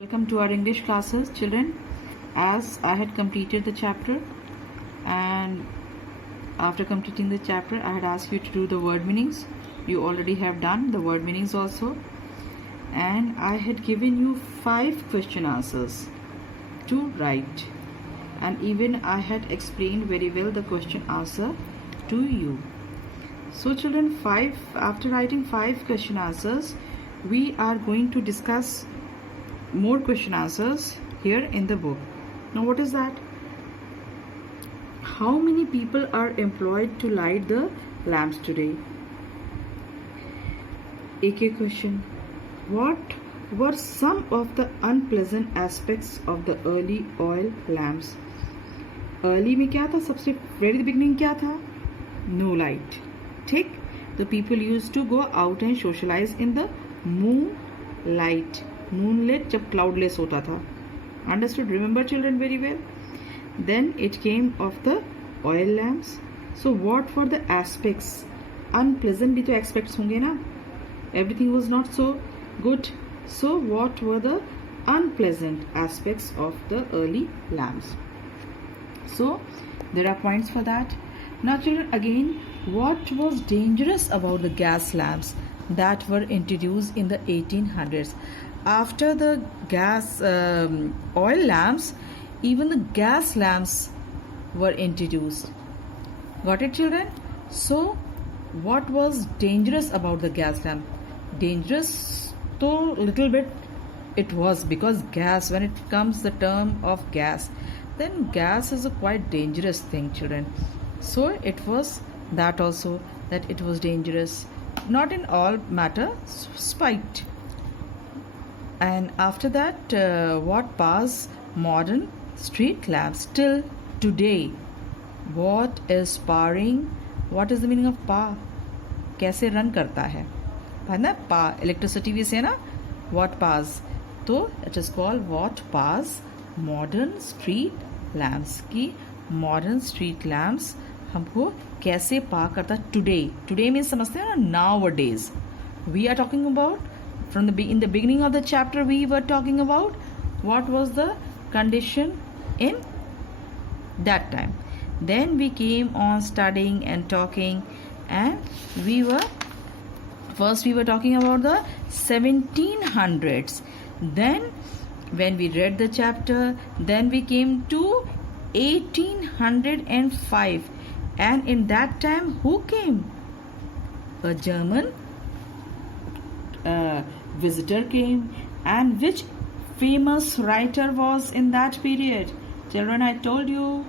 Welcome to our English classes, children. As I had completed the chapter, and after completing the chapter, I had asked you to do the word meanings. You already have done the word meanings also, and I had given you 5 question answers to write, and even I had explained very well the question answer to you. So children, after writing 5 question answers, we are going to discuss more question answers here in the book. Now what is that? How many people are employed to light the lamps today? AK question. What were some of the unpleasant aspects of the early oil lamps? Early में क्या था? सबसे very beginning क्या था? No light. ठीक? The people used to go out and socialize in the moonlight. Moonlit जब cloudless होता था. Understood? Remember children very well. Then it came of the oil lamps. So what were the aspects? Unpleasant भी तो aspects होंगे ना? Everything was not so good. So what were the unpleasant aspects of the early lamps? So there are points for that. Now children, again, what was dangerous about the gas lamps that were introduced in the 1800s? After the oil lamps, even the gas lamps were introduced. Got it children? So what was dangerous about the gas lamp? Dangerous to little bit it was, because gas, when it comes the term of gas, then gas is a quite dangerous thing children. So it was that also, that it was dangerous, not in all matter, spiked. And after that, what powers modern street lamps till today? What is powering? What is the meaning of power? कैसे run करता है? ना power, electricity भी से ना, what powers? तो it is called what powers modern street lamps. की modern street lamps हमको कैसे पार करता है today? Today means समझते हैं ना, nowadays. We are talking about in the beginning of the chapter, we were talking about what was the condition in that time. Then we came on studying and talking, and we were talking about the 1700s. Then when we read the chapter, then we came to 1805, and in that time who came? A German visitor came. And which famous writer was in that period? Children, I told you,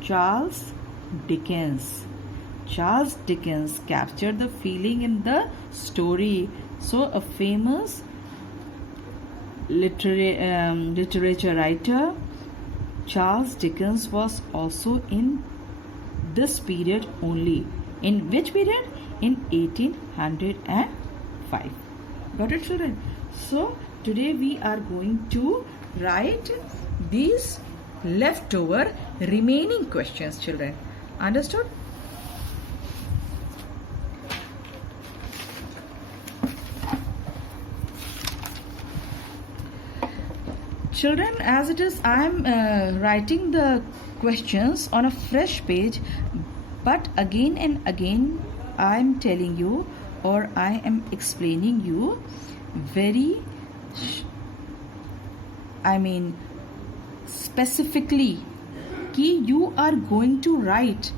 Charles Dickens. Charles Dickens captured the feeling in the story. So a famous literature writer, Charles Dickens, was also in this period only. In which period? In 1805. Got it children? So today we are going to write these leftover remaining questions children. Understood? Children, as it is, I am writing the questions on a fresh page, but again and again I am telling you, or I am explaining you specifically कि you are going to write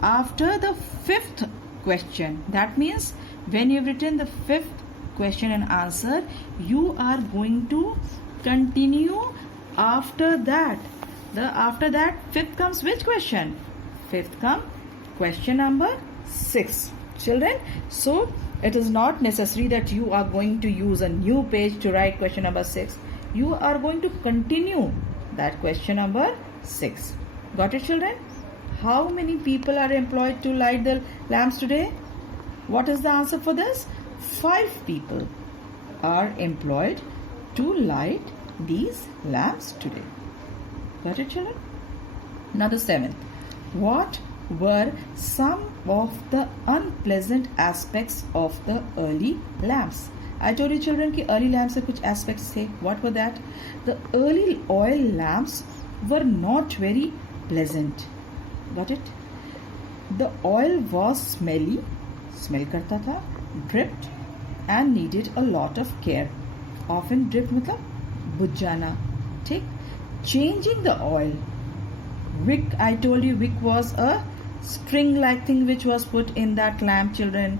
after the 5th question. That means when you have written the 5th question and answer, you are going to continue after that. After that 5th comes which question? 5th come question number 6. Children, so it is not necessary that you are going to use a new page to write question number 6. You are going to continue that question number 6. Got it children? How many people are employed to light the lamps today? What is the answer for this? 5 people are employed to light these lamps today. Got it children? Now the 7th. What were some of the unpleasant aspects of the early lamps? I told you children कि early lamps से कुछ aspects थे. What were that? The early oil lamps were not very pleasant. Got it? The oil was smelly, smell करता था, dripped and needed a lot of care. Often dripped मतलब बुझ जाना. ठीक? Changing the oil. Wick, I told you wick was a string like thing which was put in that lamp, children.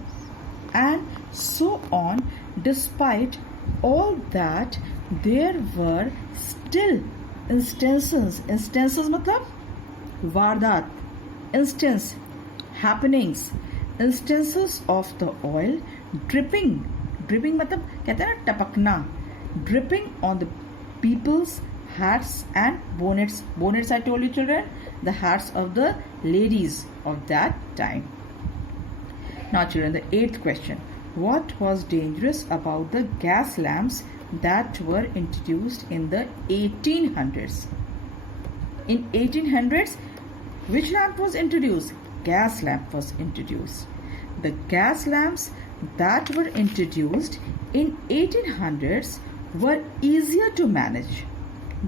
And so on. Despite all that, there were still instances मतलब वारदात, instance, happenings, instances of the oil dripping मतलब कहते हैं ना टपकना, dripping on the people's hats and bonnets. Bonnets, I told you children, the hats of the ladies of that time. Now children, the 8th question. What was dangerous about the gas lamps that were introduced in the 1800s? In 1800s, which lamp was introduced? Gas lamp was introduced. The gas lamps that were introduced in 1800s were easier to manage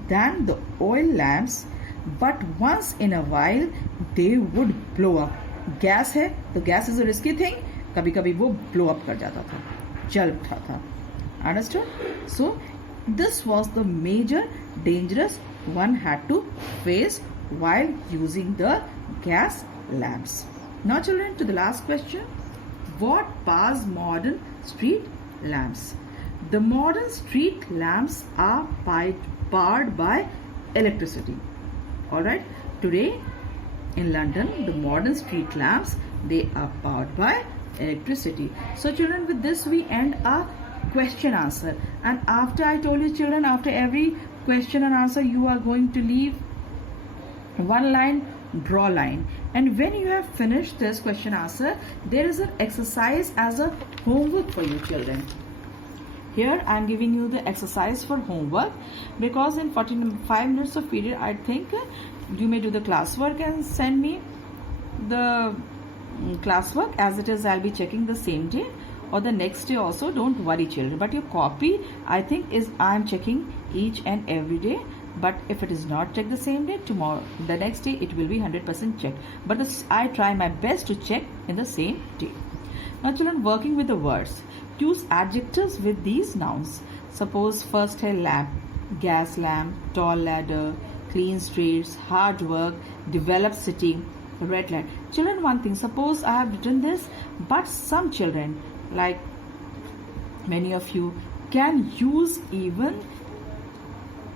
than the oil lamps, but once in a while they would blow up. Gas है तो gas is a risky thing, कभी कभी वो blow up कर जाता था, जल उठता था. Understood? So this was the major dangerous one had to face while using the gas lamps. Now children, to the last question. What powers modern street lamps? The modern street lamps are powered by electricity. Alright, today in London, the modern street lamps, they are powered by electricity. So children, with this we end our question answer. And after, I told you children, after every question and answer you are going to leave one line, draw line, and when you have finished this question answer, there is an exercise as a homework for you children. Here I am giving you the exercise for homework, because in 45 minutes of period I think you may do the classwork and send me the classwork. As it is, I'll be checking the same day or the next day also. Don't worry children, but your copy I think is I'm checking each and every day. But if it is not checked the same day, tomorrow the next day it will be 100% checked. But I try my best to check in the same day. Now children, working with the words, use adjectives with these nouns. Suppose first है lamp, gas lamp, tall ladder, clean streets, hard work, developed city, red light. Children, one thing, suppose I have written this, but some children, like many of you, can use even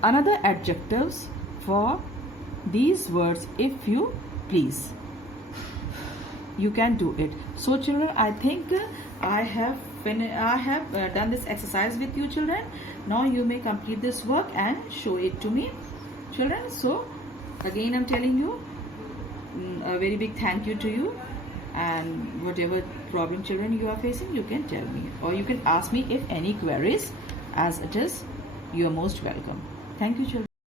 another adjectives for these words if you please. You can do it. So children, I think I have done this exercise with you children. Now you may complete this work and show it to me children. So again I'm telling you a very big thank you to you, and whatever problem children you are facing, you can tell me or you can ask me if any queries. As it is, you are most welcome. Thank you children.